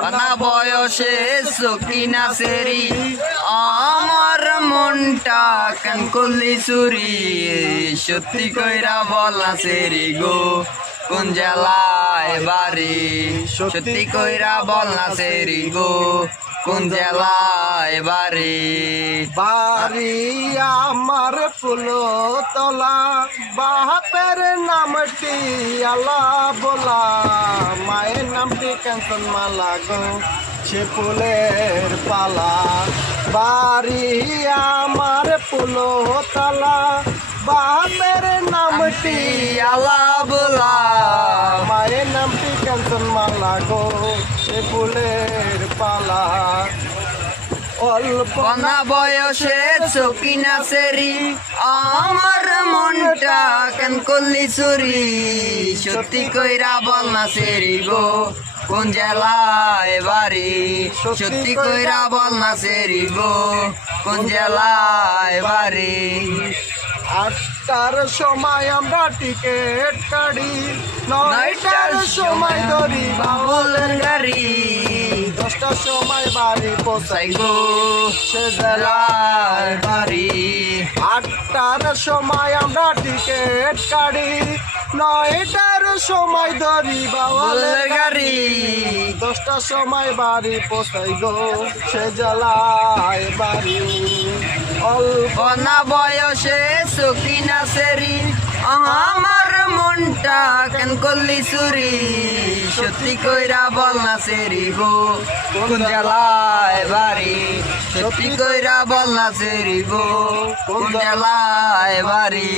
না বয়সে সকিনা সেরি আমার মনটা কেন করলি চুরি সত্যি কইরা বল না সেরি গো কোন জেলায় বাড়ি সত্যি কইরা বল না সেরি গো কোন জেলায় বাড়ি বাড়ি আমার ফুলতলা বাপের নামটি আলা বলা মায়ের নামটি কাঞ্চন মালা গো সে ফুলের পালা বাড়ি আমার ফুলতলা বাপের নামটি আলা বলা মায়ের নামটি কাঞ্চন মালা গো সে ফুলের পালা অল্প কনা বয়সে সকিনা সেরি আমার মনটা কেন করলি চুরি সত্যি কইরা বল না সেরি গো কোন জেলায় বাড়ি সত্যি কইরা বল না সেরি গো কোন জেলায় বাড়ি 8টার সময় আমরা টিকিট কাটি 9টার সময় ধরি বাবুলের গাড়ি 10টার সময় বাড়ি পৌঁছাই গো সে জেলায় জেলায় বাড়ি 8টার সময় আমরা টিকিট কাটি 9টার সময় ধরি বাবুলের বাবুলের গাড়ি 10টার সময় বাড়ি পৌঁছাই গো সে জেলায় বাড়ি অল্প কনা বয়সে সকিনা সেরি আমার মনটা কেন করলি চুরি সত্যি কইরা বল না সেরি গো কোন জেলায় বাড়ি সত্যি কইরা বল না সেরি গো কোন জেলায় বাড়ি